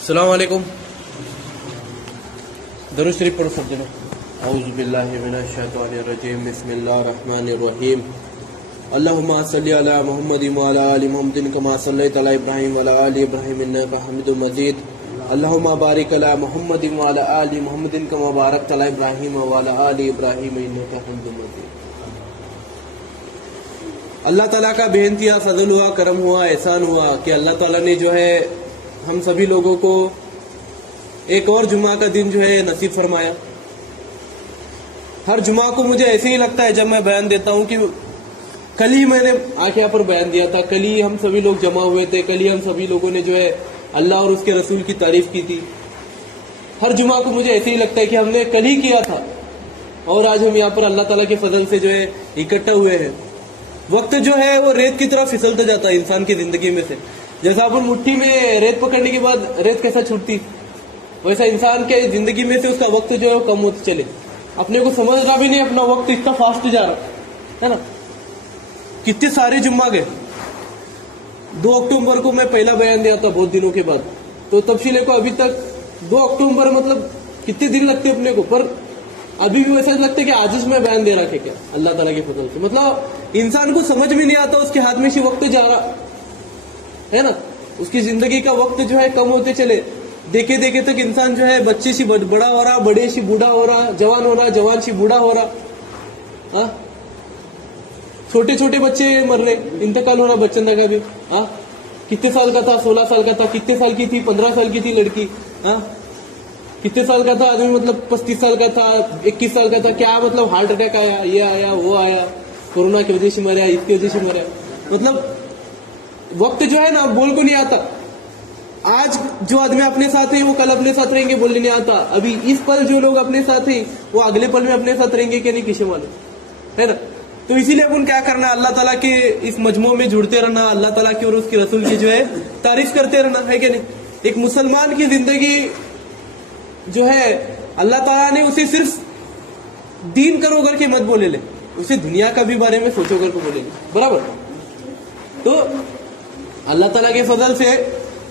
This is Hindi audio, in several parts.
अस्सलाम वालेकुम। दरूद शरीफ पढ़ो सब जनो। औज़ु बिल्लाहि मिनश शैतानिर रजीम। बिस्मिल्लाहिर रहमानिर रहीम। अल्लाहुम्मा सल्लि अला मुहम्मदिन व अला आलि मुहम्मदिन कमा सल्लैता अला इब्राहीम व अला आलि इब्राहीम इन्नका हमीदुम मजीद। अल्लाहुम्मा बारिक अला मुहम्मदिन व अला आलि मुहम्मदिन कमा बारकता अला इब्राहीम व अला आलि इब्राहीम इन्नका हमीदुम मजीद। अल्लाह ताला का बेहंतिया फजल हुआ, करम हुआ, एहसान हुआ कि अल्लाह ताला ने जो है हम सभी लोगों को एक और जुमा का दिन जो है नसीब फरमाया। हर जुमा को मुझे ऐसे ही लगता है जब मैं बयान देता हूं कि कल ही मैंने आके यहाँ पर बयान दिया था, कल ही हम सभी लोग जमा हुए थे, कल ही हम सभी लोगों ने जो है अल्लाह और उसके रसूल की तारीफ की थी। हर जुमा को मुझे ऐसे ही लगता है कि हमने कल ही किया था और आज हम यहाँ पर अल्लाह ताला के फजल से जो है इकट्ठा हुए हैं। वक्त जो है वो रेत की तरह फिसलता जाता है इंसान की जिंदगी में से। जैसा अपन मुट्ठी में रेत पकड़ने के बाद रेत कैसा छूटती, वैसा इंसान के जिंदगी में से उसका वक्त जो है वो कम होते चले। अपने को समझ रहा भी नहीं अपना वक्त इतना फास्ट जा रहा है ना। कितने सारे जुम्मा गए। 2 अक्टूबर को मैं पहला बयान दिया था बहुत दिनों के बाद, तो तफसील को अभी तक 2 अक्टूबर मतलब कितने दिन लगते अपने को, पर अभी भी वैसा लगता है कि आज मैं बयान दे रहा है क्या अल्लाह ताला के फजल से। मतलब इंसान को समझ में नहीं आता उसके हाथ में से वक्त जा रहा है ना। उसकी जिंदगी का वक्त जो है कम होते चले, देखे देखे तक इंसान जो है बच्चे से बड़ा हो रहा, बड़े से बूढ़ा हो रहा, जवान हो रहा, जवान से बूढ़ा हो रहा। छोटे छोटे बच्चे मर रहे, इंतकाल हो रहा बच्चन का भी। कितने साल का था, 16 साल का था, कितने साल की थी, 15 साल की थी लड़की। कितने साल का था आदमी, मतलब 35 साल का था, 21 साल का था, क्या मतलब हार्ट अटैक आया, ये आया, वो आया, कोरोना की वजह से मरा, इसकी वजह से मरा। मतलब वक्त जो है ना बोल को नहीं आता। आज जो आदमी अपने साथ है वो कल अपने साथ रहेंगे बोलने नहीं आता। अभी इस पल जो लोग अपने साथ है वो अगले पल में अपने साथ रहेंगे कि नहीं किसी मालूम है ना। तो इसीलिए अपन क्या करना, अल्लाह ताला के इस मजमू में जुड़ते रहना, अल्लाह ताला की और उसके रसूल की जो है तारीफ करते रहना, है कि नहीं। एक मुसलमान की जिंदगी जो है अल्लाह ताला ने उसे सिर्फ दीन करो करके मत बोले ले, उसे दुनिया का भी बारे में सोचो करके बोले ले, बराबर। तो अल्लाह ताला के फजल से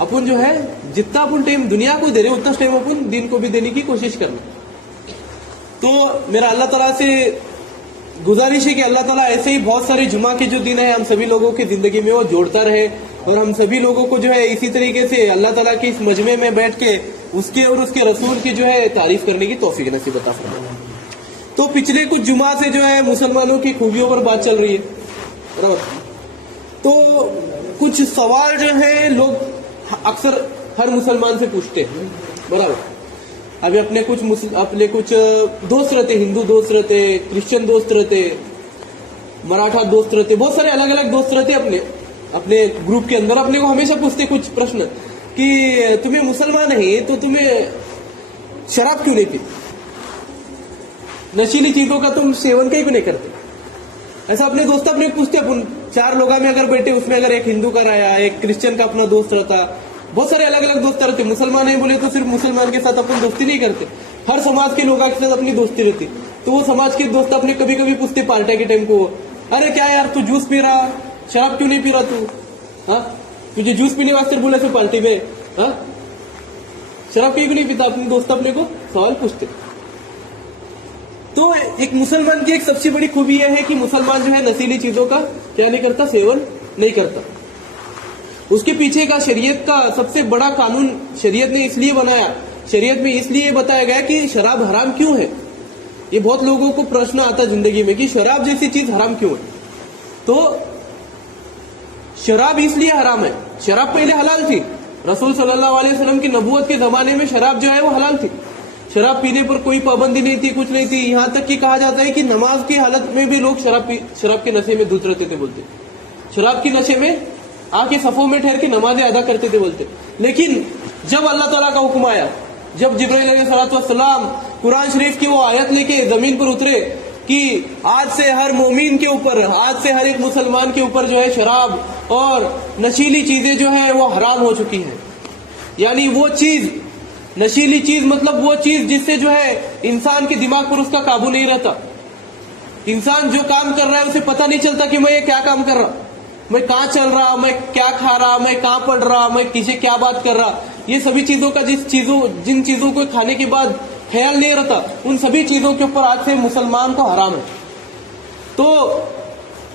अपन जो है जितना अपन टाइम दुनिया को दे रहे उतना टाइम अपन दीन को भी देने की कोशिश करना। तो मेरा अल्लाह ताला से गुजारिश है कि अल्लाह ताला ऐसे ही बहुत सारे जुमा के जो दिन है हम सभी लोगों की जिंदगी में वो जोड़ता रहे और हम सभी लोगों को जो है इसी तरीके से अल्लाह ताला के इस मजमे में बैठ के उसके और उसके रसूल की जो है तारीफ करने की तौफीक नसीब अता फरमाए। तो पिछले कुछ जुमा से जो है मुसलमानों की खूबियों पर बात चल रही है, बराबर। तो कुछ सवाल जो है लोग अक्सर हर मुसलमान से पूछते हैं, बराबर। अभी अपने कुछ दोस्त रहते, हिंदू दोस्त रहते, क्रिश्चियन दोस्त रहते, मराठा दोस्त रहते, बहुत सारे अलग अलग दोस्त रहते अपने ग्रुप के अंदर। अपने को हमेशा पूछते कुछ प्रश्न कि तुम्हें मुसलमान है तो तुम्हें शराब क्यों नहीं पीते, नशीली चीजों का तुम सेवन क्यों नहीं करते। ऐसा अपने दोस्त अपने पूछते। अपन 4 लोगों में अगर बैठे उसमें अगर एक हिंदू का रहा, एक क्रिश्चियन का अपना दोस्त रहता, बहुत सारे अलग अलग दोस्त रहते। मुसलमान है बोले तो सिर्फ मुसलमान के साथ अपन दोस्ती नहीं करते, हर समाज के लोगों के साथ अपनी दोस्ती रहती। तो वो समाज के दोस्त अपने कभी कभी पूछते पार्टी के टाइम को, अरे क्या यार तू जूस पी रहा, शराब क्यों नहीं पी रहा तू, तुझे जूस पीने वास्ते बोला से पार्टी में, शराब क्यों नहीं पीता। अपने दोस्त अपने को सवाल पूछते। तो एक मुसलमान की एक सबसे बड़ी खूबी यह है कि मुसलमान जो है नशीली चीजों का क्या नहीं करता, सेवन नहीं करता। उसके पीछे का शरीयत का सबसे बड़ा कानून शरीयत ने इसलिए बनाया, शरीयत में इसलिए बताया गया कि शराब हराम क्यों है। ये बहुत लोगों को प्रश्न आता जिंदगी में कि शराब जैसी चीज हराम क्यों है। तो शराब इसलिए हराम है, शराब पहले हलाल थी। रसूल सल्लल्लाहु अलैहि वसल्लम की नबूवत के जमाने में शराब जो है वो हलाल थी। शराब पीने पर कोई पाबंदी नहीं थी, कुछ नहीं थी। यहाँ तक कि कहा जाता है कि नमाज की हालत में भी लोग शराब के नशे में धुत रहते थे, बोलते शराब की नशे में आके सफों में ठहर के नमाजें अदा करते थे, बोलते। लेकिन जब अल्लाह ताला का हुक्म आया, जब जिब्राइल अलैहिस्सलाम कुरान शरीफ की वो आयत लेके जमीन पर उतरे कि आज से हर मोमिन के ऊपर, आज से हर एक मुसलमान के ऊपर जो है शराब और नशीली चीजें जो है वो हराम हो चुकी है। यानी वो चीज, नशीली चीज मतलब वो चीज जिससे जो है इंसान के दिमाग पर उसका काबू नहीं रहता। इंसान जो काम कर रहा है उसे पता नहीं चलता कि मैं ये क्या काम कर रहा, मैं कहाँ चल रहा, मैं क्या खा रहा, मैं कहाँ पढ़ रहा, मैं किसे क्या बात कर रहा। ये सभी चीजों का जिन चीजों को खाने के बाद ख्याल नहीं रहता, उन सभी चीजों के ऊपर आज से मुसलमान को हराम है। तो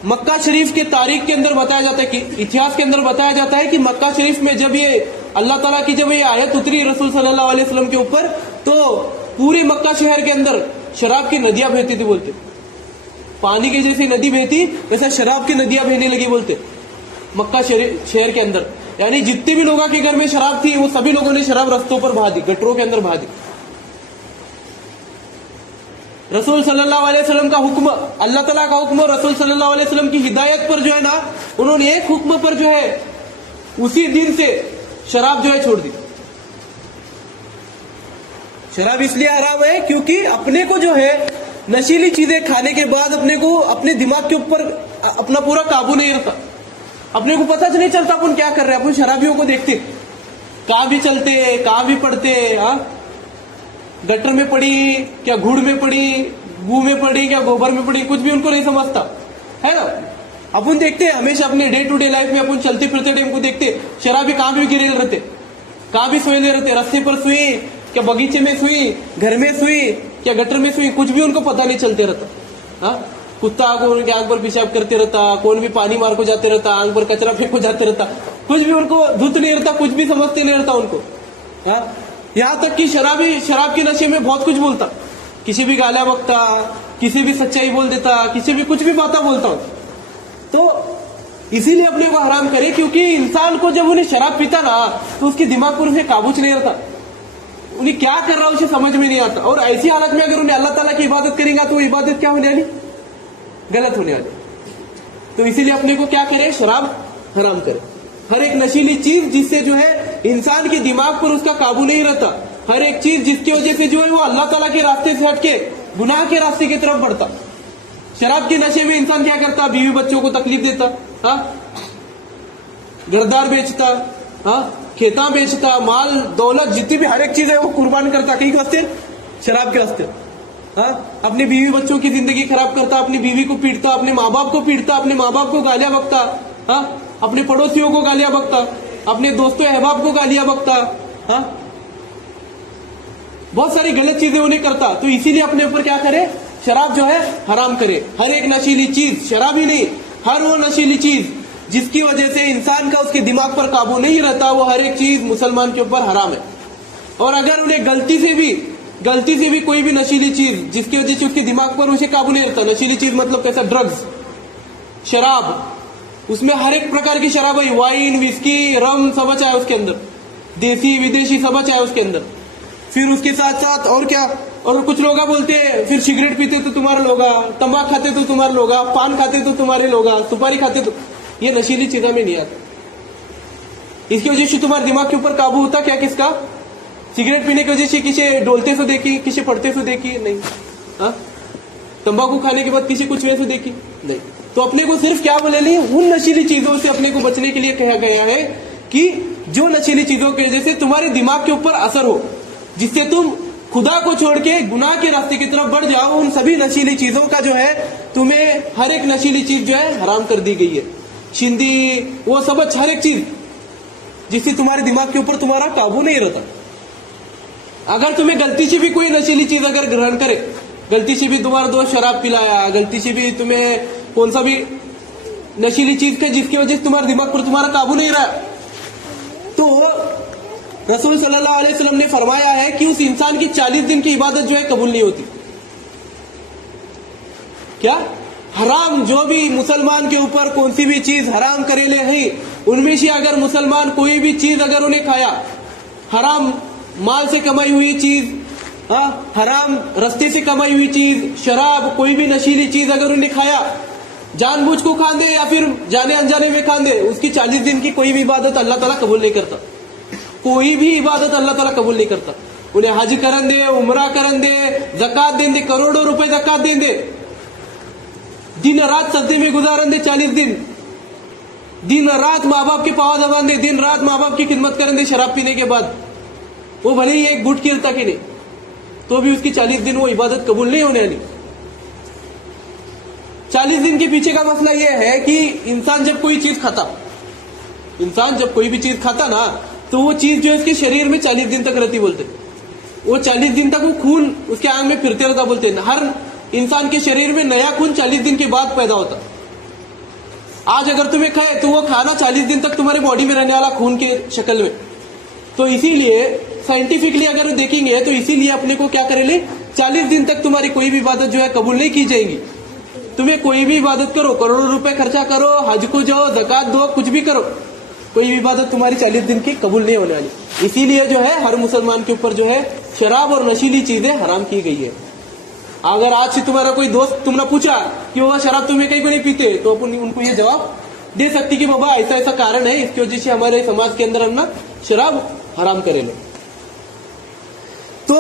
मक्का शरीफ के तारीख के अंदर बताया जाता है कि इतिहास के अंदर बताया जाता है कि मक्का शरीफ में जब ये अल्लाह ताला की जब ये आयत उतरी रसूल सल्लल्लाहु अलैहि वसल्लम के ऊपर, तो पूरे मक्का शहर के अंदर शराब की नदियां बहती थी बोलते। पानी की जैसी नदी बहती वैसा शराब की नदियां बहने लगी बोलते मक्का शहर के अंदर। यानी जितने भी लोगों के घर में शराब थी वो सभी लोगों ने शराब रस्तों पर बहा दी, गटरों के अंदर बहा दी। रसूल सल्लल्लाहु अलैहि वसल्लम का हुक्म, अल्लाह ताला का हुक्म और रसूल सल्लल्लाहु अलैहि वसल्लम की हिदायत पर जो है ना, उन्होंने एक हुक्म पर जो है उसी दिन से शराब जो है छोड़ दी। शराब इसलिए हराम है क्योंकि अपने को जो है नशीली चीजें खाने के बाद अपने को अपने दिमाग के ऊपर अपना पूरा काबू नहीं रहता। अपने को पता नहीं चलता अपन क्या कर रहे हैं। अपन शराबियों को देखते कहां भी चलते, कहां भी पड़ते, गटर में पड़ी क्या घूड़ में पड़ी, गू में पड़ी क्या गोबर में पड़ी, कुछ भी उनको नहीं समझता है ना। अपन देखते हैं हमेशा अपने डे टू डे लाइफ में अपन चलते फिरते टाइम को देखते शराबी कहां भी गिरे रहते, कहां भी सोए रहते, रास्ते पर सुई क्या बगीचे में सुई, घर में सुई क्या गटर में सुई, कुछ भी उनको पता नहीं चलते रहता। कुत्ता को उनके आंख पर पेशाब करते रहता, कौन भी पानी मार को जाते रहता, आंख पर कचरा फेंक को जाते रहता, कुछ भी उनको धुत नहीं रहता, कुछ भी समझते नहीं रहता उनको। यहाँ तक कि शराब के नशे में बहुत कुछ बोलता, किसी भी गाला बकता, किसी भी सच्चाई बोल देता, किसी भी कुछ भी बातें बोलता हूं। तो इसीलिए अपने को हराम करे क्योंकि इंसान को जब उन्हें शराब पीता ना तो उसके दिमाग पर उसे काबूच नहीं रहता, उन्हें क्या कर रहा है उसे समझ में नहीं आता। और ऐसी हालत में अगर उन्हें अल्लाह ताला की इबादत करेगा तो इबादत क्या होने वाली, गलत होने वाली। तो इसीलिए अपने को क्या करे, शराब हराम करे। हर एक नशीली चीज जिससे जो है इंसान के दिमाग पर उसका काबू नहीं रहता, हर एक चीज जिसकी वजह से जो है वो अल्लाह ताला के रास्ते से हटके गुनाह के रास्ते की तरफ बढ़ता। शराब के नशे में इंसान क्या करता, बीवी बच्चों को तकलीफ देता, घरदार बेचता, खेता बेचता, माल दौलत जितनी भी हर एक चीज है वो कुर्बान करता, कहीं के वास्ते, शराब के वास्ते। अपनी बीवी बच्चों की जिंदगी खराब करता, अपनी बीवी को पीटता, अपने माँ बाप को पीटता, अपने माँ बाप को गालियां बकता, अपने पड़ोसियों को गालियां बकता, अपने दोस्तों अहबाब को गालियां बकता, बहुत सारी गलत चीजें उन्हें करता। तो इसीलिए अपने ऊपर क्या करे, शराब जो है हराम करे। हर एक नशीली चीज, शराब ही नहीं, हर वो नशीली चीज जिसकी वजह से इंसान का उसके दिमाग पर काबू नहीं रहता, वो हर एक चीज मुसलमान के ऊपर हराम है। और अगर उन्हें गलती से भी कोई भी नशीली चीज जिसकी वजह से उसके दिमाग पर उसे काबू नहीं रहता, नशीली चीज मतलब कैसा, ड्रग्स, शराब, उसमें हर एक प्रकार की शराब है, वाइन, विस्की, रम सब अच्छा है उसके अंदर, देसी विदेशी सब अच्छा है उसके अंदर। फिर उसके साथ साथ और क्या, और कुछ लोग बोलते हैं फिर सिगरेट पीते तो तुम्हारे लोगा, तंबाकू खाते तो तुम्हारे लोगा, पान खाते तो तुम्हारे लोगा, सुपारी खाते तो, ये नशीली चीजों में नहीं आता। इसकी वजह से तुम्हारे दिमाग के ऊपर काबू होता क्या, किसका, सिगरेट पीने की वजह से किसी डोलते से देखी, किसी पढ़ते से देखी नहीं, तंबाकू खाने के बाद किसी कुछ वैसे देखी नहीं। तो अपने को सिर्फ क्या बोले नहीं, उन नशीली चीजों से अपने को बचने के लिए कहा गया है कि जो नशीली चीजों की वजह से तुम्हारे दिमाग के ऊपर असर हो, जिससे तुम खुदा को छोड़ के गुनाह के रास्ते की तरफ बढ़ जाओ, उन सभी नशीली चीजों का जो है तुम्हें हर एक नशीली चीज जो है हराम कर दी गई है। शिंदी, वो सब हर एक चीज जिससे तुम्हारे दिमाग के ऊपर तुम्हारा काबू नहीं रहता। अगर तुम्हें गलती से भी कोई नशीली चीज अगर ग्रहण करे, गलती से भी तुम्हारा दोस्त शराब पिलाया, गलती से भी तुम्हें कौन सा भी नशीली चीज का जिसकी वजह से तुम्हारे दिमाग पर तुम्हारा काबू नहीं रहा, तो रसूल सल्लल्लाहु अलैहि वसल्लम ने फरमाया है कि उस इंसान की 40 दिन की इबादत जो है कबूल नहीं होती। क्या हराम, जो भी मुसलमान के ऊपर कौन सी भी चीज हराम करेले है, उनमें से अगर मुसलमान कोई भी चीज अगर उन्हें खाया, हराम माल से कमाई हुई चीज, हराम रास्ते से कमाई हुई चीज, शराब, कोई भी नशीली चीज अगर उन्हें खाया, जानबूझ को खांदे या फिर जाने अनजाने में खांदे, उसकी 40 दिन की कोई भी इबादत अल्लाह ताला कबूल नहीं करता। कोई भी इबादत अल्लाह ताला कबूल नहीं करता। उन्हें हज करन दे, उमरा करन दे, जक़ात दें दे, करोड़ों रुपए जक़ात दें दे, दिन रात सजदे में गुजारन दे 40 दिन, दिन रात माँ बाप के पावा दबान दे, दिन रात माँ बाप की खिदमत करन दे शराब पीने के बाद, वो भले ही एक गुट गिरता कि नहीं, तो भी उसकी 40 दिन वो इबादत कबूल नहीं होने वाली। 40 दिन के पीछे का मसला यह है कि इंसान जब कोई भी चीज खाता ना, तो वो चीज जो है उसके शरीर में 40 दिन तक रहती बोलते। वो 40 दिन तक वो खून उसके आंग में फिरते रहता बोलते। हर इंसान के शरीर में नया खून 40 दिन के बाद पैदा होता। आज अगर तुम्हें खाए तो वो खाना 40 दिन तक तुम्हारे बॉडी में रहने वाला खून की शक्ल में। तो इसीलिए साइंटिफिकली अगर देखेंगे तो इसीलिए अपने को क्या करेंगे, 40 दिन तक तुम्हारी कोई भी इबादत जो है कबूल नहीं की जाएगी। तुम्हें कोई भी इबादत करो, करोड़ों रुपए खर्चा करो, हज को जाओ, ज़कात दो, कुछ भी करो, कोई भी इबादत तुम्हारी 40 दिन की कबूल नहीं होने वाली। इसीलिए जो है हर मुसलमान के ऊपर जो है शराब और नशीली चीजें हराम की गई है। अगर आज से तुम्हारा कोई दोस्त तुमने पूछा कि वो शराब तुम्हें कहीं को नहीं पीते, तो अपन उनको ये जवाब दे सकती कि बाबा ऐसा ऐसा कारण है, इसकी वजह से हमारे समाज के अंदर हम ना शराब हराम करेंगे। तो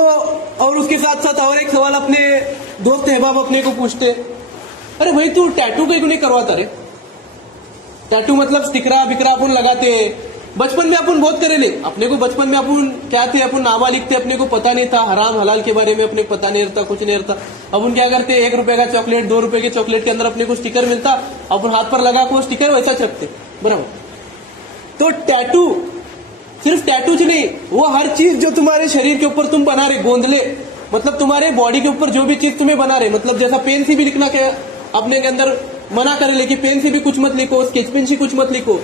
और उसके साथ साथ और एक सवाल अपने दोस्त अहबाब अपने को पूछते, अरे भाई तू टैटू कहीं को नहीं करवाता रे? टैटू मतलब स्टिकरा बिकरा अपन लगाते हैं, बचपन में अपन बहुत करेले। अपने को बचपन में अपन क्या थे, अपन नाबालिग थे, अपने को पता नहीं था हराम हलाल के बारे में, अपने को पता नहीं रहता, कुछ नहीं रहता। अपन क्या करते, 1 रुपए का चॉकलेट, 2 रुपए के चॉकलेट के अंदर अपने को स्टिकर मिलता, अपन हाथ पर लगा को स्टिकर वैसा रखते, बराबर। तो टैटू सिर्फ टैटू नहीं, वो हर चीज जो तुम्हारे शरीर के ऊपर तुम बना रहे, गोंदले मतलब तुम्हारे बॉडी के ऊपर जो भी चीज तुम्हें बना रहे, मतलब जैसा पेन से भी लिखना क्या अपने के अंदर मना करे, लेकिन पेन से भी कुछ मत लिखो, स्केच पेन से कुछ मत लिखो,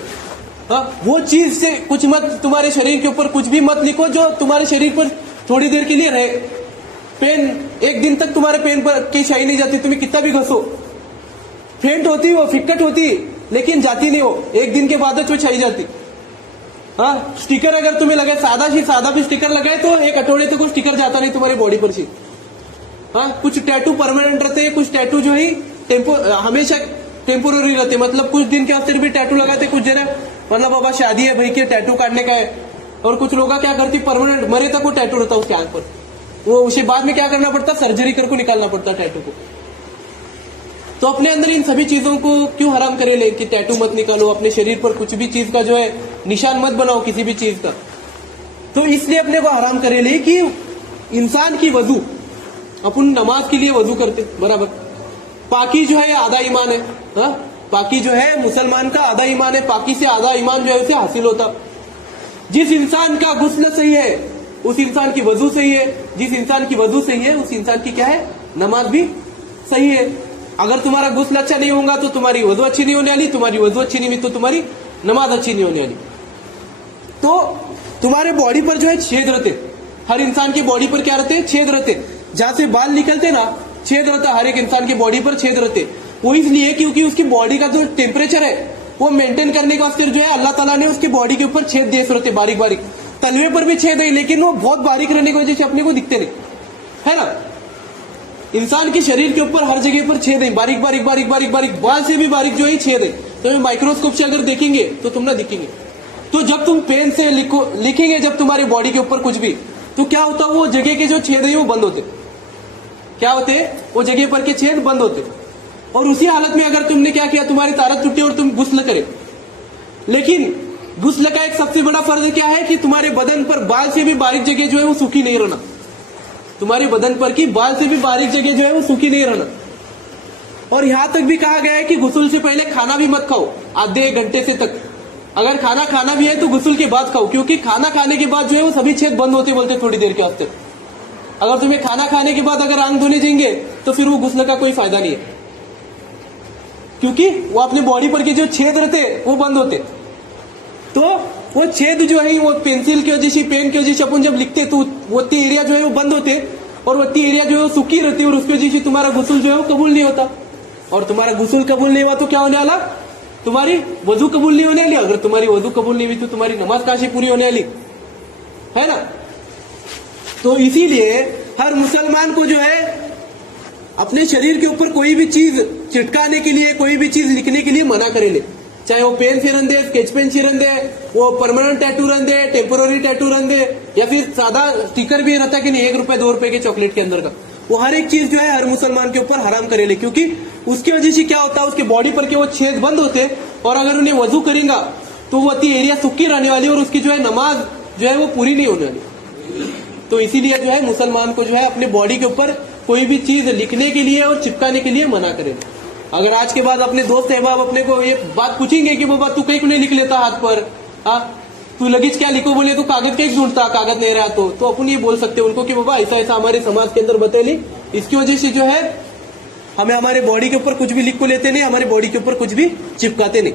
हाँ वो चीज से कुछ मत, तुम्हारे शरीर के ऊपर कुछ भी मत लिखो जो तुम्हारे शरीर पर थोड़ी देर के लिए रहे। पेन 1 दिन तक तुम्हारे पेन पर की शाही नहीं जाती, तुम्हें कितना भी घसो, फेंट होती वो, फिक्कट होती, लेकिन जाती नहीं वो, 1 दिन के बाद वो छाई जाती। हाँ स्टिकर अगर तुम्हें लगे, सादा भी स्टिकर लगाए तो 1 अठौड़े तक वो स्टिकर जाता नहीं तुम्हारे बॉडी पर से। हाँ कुछ टैटू परमानेंट रहते हैं, कुछ टैटू जो है हमेशा टेम्पोररी रहते, मतलब कुछ दिन के वास्ते भी टैटू लगाते, कुछ जरा मतलब बाबा शादी है भाई के टैटू काटने का है, और कुछ लोग क्या करती परमानेंट मरे तक वो टैटू रहता उसके आंख पर, वो उसे बाद में क्या करना पड़ता, सर्जरी करके निकालना पड़ता टैटू को। तो अपने अंदर इन सभी चीजों को क्यों हराम करे ले कि टैटू मत निकालो, अपने शरीर पर कुछ भी चीज का जो है निशान मत बनाओ किसी भी चीज का। तो इसलिए अपने को हराम करे ले कि इंसान की वजू, अपन नमाज के लिए वजू करते बराबर, पाकी जो है आधा ईमान है। हाँ पाकी जो है मुसलमान का आधा ईमान है, पाकी से आधा ईमान जो है उसे हासिल होता। जिस इंसान का गुस्ल सही है उस इंसान की वजू सही है, जिस इंसान की वजू सही है उस इंसान की क्या है, नमाज भी सही है। अगर तुम्हारा गुस्ल अच्छा नहीं होगा तो तुम्हारी वजू अच्छी नहीं होने वाली, तुम्हारी वजू अच्छी नहीं हुई तो तुम्हारी नमाज अच्छी नहीं होने वाली। तो तुम्हारे बॉडी पर जो है छेद रहते, हर इंसान की बॉडी पर क्या रहते, छेद रहते, जहां से बाल निकलते ना छेद रहता, हर एक इंसान की बॉडी पर छेद रहते। वो इसलिए क्योंकि उसकी बॉडी का जो टेम्परेचर है वो मेंटेन करने के वास्ते जो है अल्लाह ताला ने उसकी बॉडी के ऊपर छेद दिए रहते, बारीक बारीक। तलवे पर भी छेद है, लेकिन वो बहुत बारीक रहने की वजह से अपने को दिखते नहीं, है ना। इंसान के शरीर के ऊपर हर जगह पर छेद है, बारीक बारीक बारीक बारीक बारीक, बाल से भी बारीक जो है छेद है। तो माइक्रोस्कोप से अगर देखेंगे तो तुम ना दिखेंगे। तो जब तुम पेन से लिखेंगे जब तुम्हारी बॉडी के ऊपर कुछ भी, तो क्या होता, वो जगह के जो छेद है वो बंद होते। क्या होते, वो जगह पर के छेद बंद होते। और उसी हालत में अगर तुमने क्या किया, तुम्हारी तारत टूटी और तुम गुस्ल करे, लेकिन गुस्ल का एक सबसे बड़ा फर्ज क्या है कि तुम्हारे बदन पर बाल से भी बारीक जगह जो है वो सूखी नहीं रहना। तुम्हारे बदन पर की बाल से भी बारीक जगह जो है वो सूखी नहीं रहना। और यहां तक भी कहा गया है कि गुस्ल से पहले खाना भी मत खाओ आधे 1 घंटे से तक। अगर खाना भी है तो गुस्ल के बाद खाओ, क्योंकि खाना खाने के बाद जो है वो सभी छेद बंद होते बोलते थोड़ी देर के वास्ते। अगर तुम्हें खाना खाने के बाद अगर आंख धोने जाएंगे तो फिर वो गुस्ल का कोई फायदा नहीं है, क्योंकि वो अपने बॉडी पर के जो छेद रहते वो बंद होते। तो वो छेद जो है वो पेंसिल की वजह से, पेन की वजह से अपन जब लिखते तो वो एरिया जो है वो बंद होते, और वो एरिया जो है वो सूखी रहती, और उसकी वजह से तुम्हारा गुस्ल जो है वो कबूल नहीं होता। और तुम्हारा गुस्ल कबूल नहीं हुआ तो क्या होने वाला, तुम्हारी वजू कबूल नहीं होने वाली। अगर तुम्हारी वजू कबूल नहीं हुई तो तुम्हारी नमाज कहां से पूरी होने वाली, है ना। तो इसीलिए हर मुसलमान को जो है अपने शरीर के ऊपर कोई भी चीज चिटकाने के लिए, कोई भी चीज लिखने के लिए मना करेले, चाहे वो पेन से रंदे, स्केच पेन से रंदे, वो परमानेंट टैटू रंदे, टेम्पोररी टैटू रंदे, या फिर सादा स्टिकर भी रहता कि नहीं 1 रुपए 2 रुपए के चॉकलेट के अंदर का, वो हर एक चीज जो है हर मुसलमान के ऊपर हराम करेले। क्योंकि उसकी वजह से क्या होता है, उसके बॉडी पर के वो छेद बंद होते, और अगर उन्हें वजू करेगा तो वो एरिया सूखी रहने वाली, और उसकी जो है नमाज जो है वो पूरी नहीं होने वाली। तो इसीलिए जो है मुसलमान को जो है अपने बॉडी के ऊपर कोई भी चीज लिखने के लिए और चिपकाने के लिए मना करें। अगर आज के बाद अपने दोस्त अहबाब अपने को ये बात पूछेंगे कि बाबा तू कहीं को नहीं लिख लेता हाथ पर, तू लगेज क्या लिखो बोले तो कागज क्या ढूंढता, कागज नहीं रहा तो अपन ये बोल सकते हैं उनको कि बाबा ऐसा ऐसा हमारे समाज के अंदर बतेली, इसकी वजह से जो है हमें हमारे बॉडी के ऊपर कुछ भी लिख को लेते नहीं, हमारे बॉडी के ऊपर कुछ भी चिपकाते नहीं।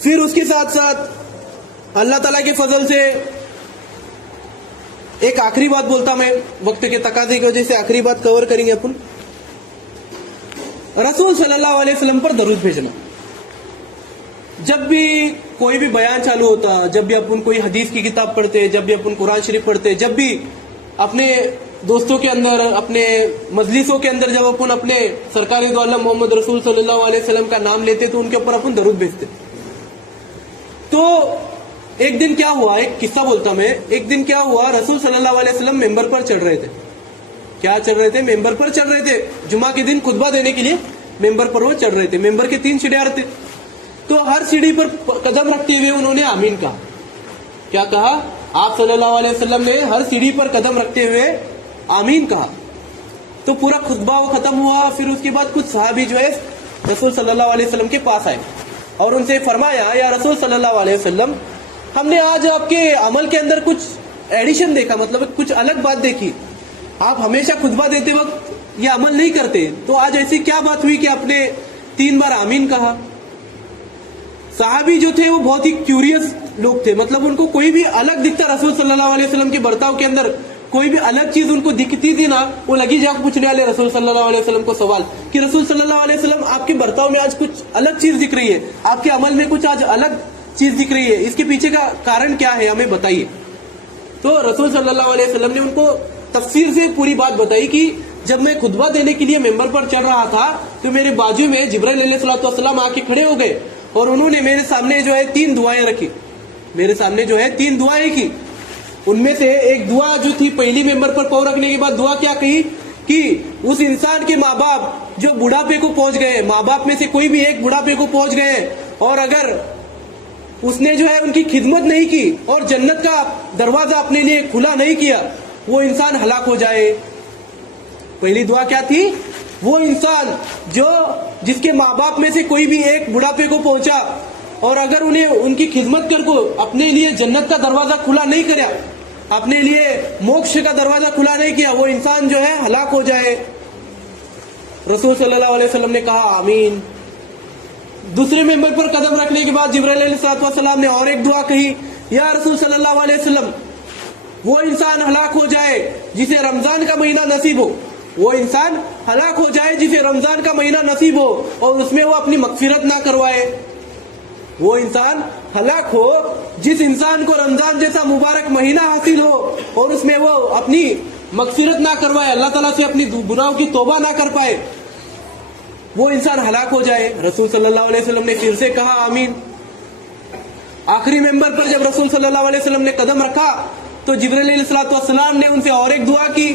फिर उसके साथ साथ अल्लाह ताला के फजल से एक आखिरी बात बोलता मैं, वक्त के तकाजे की वजह से आखिरी बात कवर करेंगे अपन। रसूल सल्लल्लाहु अलैहि वसल्लम पर दरूद भेजना। जब भी कोई भी बयान चालू होता, जब भी अपन कोई हदीस की किताब पढ़ते, जब भी अपन कुरान शरीफ पढ़ते, जब भी अपने दोस्तों के अंदर, अपने मजलिसों के अंदर जब अपन अपने सरकार दो आलम मोहम्मद रसूल सल्लल्लाहु अलैहि वसल्लम का नाम लेते तो उनके ऊपर अपन दरूद भेजते। तो एक दिन क्या हुआ, एक किस्सा बोलता मैं। एक दिन क्या हुआ, रसूल सल्लल्लाहु अलैहि वसल्लम मेंबर पर चढ़ रहे थे। क्या चढ़ रहे थे? मेंबर पर चढ़ रहे थे। जुमा के दिन खुतबा देने के लिए मेंबर पर वो चढ़ रहे थे। मेंबर के 3 सीढ़ियां रहते, तो हर सीढ़ी पर कदम रखते हुए उन्होंने आमीन कहा। क्या कहा? आप सल्लल्लाहु अलैहि वसल्लम ने हर सीढ़ी पर कदम रखते हुए आमीन कहा। तो पूरा खुतबा वो खत्म हुआ। फिर उसके बाद कुछ सहाबी जो है रसूल सल्लल्लाहु अलैहि वसल्लम के पास आए और उनसे फरमाया, या रसूल सल्लल्लाहु अलैहि वसल्लम, हमने आज आपके अमल के अंदर कुछ एडिशन देखा, मतलब कुछ अलग बात देखी। आप हमेशा खुतबा देते वक्त ये अमल नहीं करते, तो आज ऐसी क्या बात हुई कि आपने 3 बार आमीन कहा? सहाबी जो थे वो बहुत ही क्यूरियस लोग थे, मतलब उनको कोई भी अलग दिखता रसूल सल्लल्लाहु अलैहि वसल्लम के बर्ताव के अंदर कोई भी अलग चीज उनको दिखती थी ना, वो लगी जाकर पूछने वाले रसूल सल्लल्लाहु अलैहि वसल्लम को सवाल कि रसूल सल्लल्लाहु अलैहि वसल्लम आपके बर्ताव में आज कुछ अलग चीज दिख रही है, आपके अमल में कुछ आज अलग चीज दिख रही है, इसके पीछे का कारण क्या है, हमें बताइए। तो रसूल सल्लल्लाहु अलैहि वसल्लम ने उनको तफसीर से पूरी बात बताई कि जब मैं खुतबा देने के लिए मेंबर पर चढ़ रहा था तो मेरे बाजू में जिब्राइल अलैहिस्सलाम आके खड़े हो गए और उन्होंने मेरे सामने जो है 3 दुआएं रखी। मेरे सामने जो है 3 दुआएं की। उनमें से एक दुआ जो थी, पहली मेंबर पर पांव रखने के बाद दुआ क्या कही कि उस इंसान के माँ बाप जो बुढ़ापे को पहुंच गए, माँ बाप में से कोई भी एक बुढ़ापे को पहुंच गए और अगर उसने जो है उनकी खिदमत नहीं की और जन्नत का दरवाजा अपने लिए खुला नहीं किया, वो इंसान हलाक हो जाए। पहली दुआ क्या थी? वो इंसान जो जिसके माँ बाप में से कोई भी एक बुढ़ापे को पहुंचा और अगर उन्हें उनकी खिदमत कर को अपने लिए जन्नत का दरवाजा खुला नहीं किया, अपने लिए मोक्ष का दरवाजा खुला नहीं किया, वो इंसान जो है हलाक हो जाए। रसूल सल्लल्लाहु अलैहि वसल्लम ने कहा आमीन। दूसरे मेंबर पर कदम रखने के बाद जिब्राइल अलैहिस्सलाम ने और एक दुआ कही, या रसूल सल्लल्लाहु अलैहि वसल्लम, वो इंसान हलाक हो जाए जिसे रमजान का महीना नसीब हो, वो इंसान हलाक हो जाए जिसे रमजान का महीना नसीब हो और उसमें वो अपनी मगफिरत ना करवाए। वो इंसान हलाक हो जिस इंसान को रमजान जैसा मुबारक महीना हासिल हो और उसमें वो अपनी मगफिरत ना करवाए, अल्लाह ताला से अपनी गुनाहों की तौबा ना कर पाए, वो इंसान हलाक हो जाए। रसूल सल्लल्लाहु अलैहि वसल्लम ने फिर से कहा आमीन। आखिरी मेंबर पर जब रसूल सल्लल्लाहु अलैहि वसल्लम ने कदम रखा तो जिब्रील अलैहिस्सलाम ने उनसे और एक दुआ की,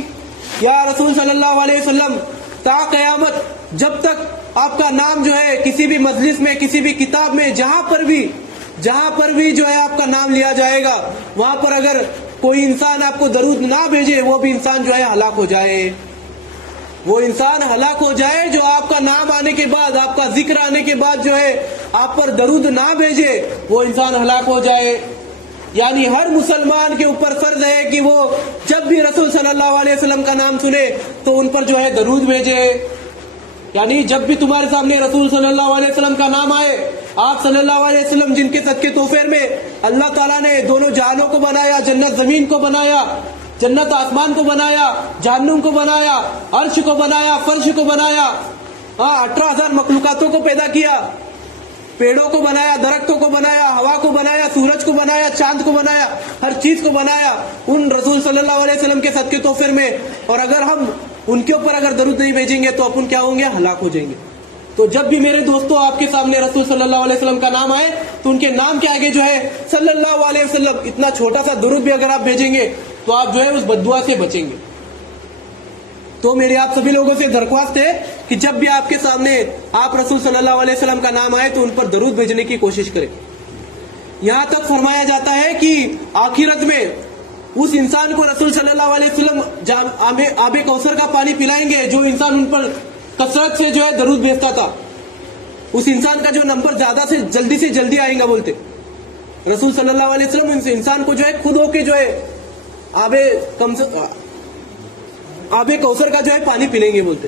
या रसूल सल्लल्लाहु अलैहि वसल्लम, ता क़यामत जब तक आपका नाम जो है किसी भी मजलिस में, किसी भी किताब में, जहां पर भी जो है आपका नाम लिया जाएगा, वहां पर अगर कोई इंसान आपको दरूद ना भेजे, वो भी इंसान जो है हलाक हो जाए। वो इंसान हलाक हो जाए जो आपका नाम आने के बाद, आपका जिक्र आने के बाद जो है आप पर दरूद ना भेजे, वो इंसान हलाक हो जाए। यानी हर मुसलमान के ऊपर फर्ज है कि वो जब भी रसूल सल्लल्लाहु अलैहि वसल्लम का नाम सुने तो उन पर जो है दरूद भेजे। यानी जब भी तुम्हारे सामने रसूल सल्लल्लाहु अलैहि वसल्लम का नाम आए, आप सल्लल्लाहु अलैहि वसल्लम जिनके सदके तोफेर में अल्लाह ताला ने दोनों जहानों को बनाया, जन्नत जमीन को बनाया, जन्नत आसमान को बनाया, जहन्नुम को बनाया, अर्श को बनाया, फर्श को बनाया, 18,000 मखलूकातों को पैदा किया, पेड़ों को बनाया, दरख्तों को बनाया, हवा को बनाया, सूरज को बनाया, चांद को बनाया, हर चीज को बनाया उन रसूल सल्लल्लाहु अलैहि वसल्लम के सदके तोफेर में। और अगर हम उनके ऊपर अगर दरूद नहीं भेजेंगे तो अपन क्या होंगे? हलाक हो जाएंगे। तो जब भी मेरे दोस्तों आपके सामने रसूल सल्लल्लाहु अलैहि वसल्लम का नाम आए तो उनके नाम के आगे जो है सल्लल्लाहु अलैहि वसल्लम, इतना छोटा सा दरूद भी अगर आप भेजेंगे तो आप जो है उस बद्दुआ से बचेंगे। तो मेरी आप सभी लोगों से दरख्वास्त है कि जब भी आपके सामने आप रसूल सल्लल्लाहु अलैहि वसल्लम का नाम आए तो उन पर दरूद भेजने की कोशिश करें। यहां तक फरमाया जाता है कि आखिरत में उस इंसान को रसूल सल्लल्लाहु अलैहि वसल्लम आबे कौसर का पानी पिलाएंगे जो इंसान उन पर कसरत से जो है दरूद भेजता था। उस इंसान का जो नंबर ज्यादा से जल्दी आएगा बोलते। रसूल सल्लल्लाहु अलैहि वसल्लम इंसान को जो है खुद होके जो है आबे कौसर का जो है पानी पिलेंगे बोलते।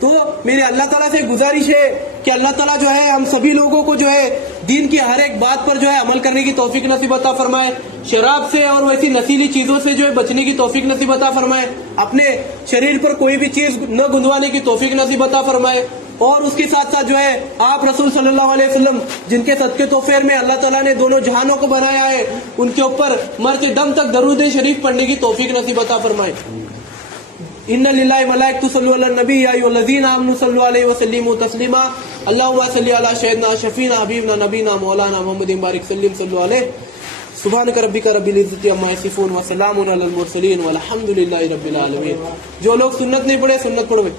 तो मेरे अल्लाह ताला से गुजारिश है कि अल्लाह ताला जो है हम सभी लोगों को जो है दीन की हर एक बात पर जो है अमल करने की तौफीक नसीब अता फरमाए, शराब से और वैसी नशीली चीजों से जो है बचने की तौफीक नसीब अता फरमाए, अपने शरीर पर कोई भी चीज न गुंदवाने की तौफीक नसीब अता फरमाए, और उसके साथ साथ जो है आप रसूल सल्लल्लाहु अलैहि वसल्लम जिनके सदके तोफेर में अल्लाह ताला ने दोनों जहानों को बनाया है, उनके ऊपर मरते दम तक दरूद शरीफ पढ़ने की तौफीक नसीब अता फरमाए। इन्ना लिल्लाहि व मलाइकतुहु युसल्लूना अलन नबी या अय्युहल्लज़ीना आमनु सल्लु अलैहि व सल्लिमू तस्लीमा अल्लाहुम्मा सल्लि अला सय्यिदिना शफीना हबीबना नबीना मौलाना मुहम्मदिन बारिक सल्लिम सल्लु अलैहि सुब्हानका रब्बिका रब्बिल इज्जति अम्मा यसिफून व सलामुन अलल मुरसलीन वल्हम्दुलिल्लाहि रब्बिल आलमीन। जो लोग सुन्नत नहीं पढ़े सुन्नत पढ़ो।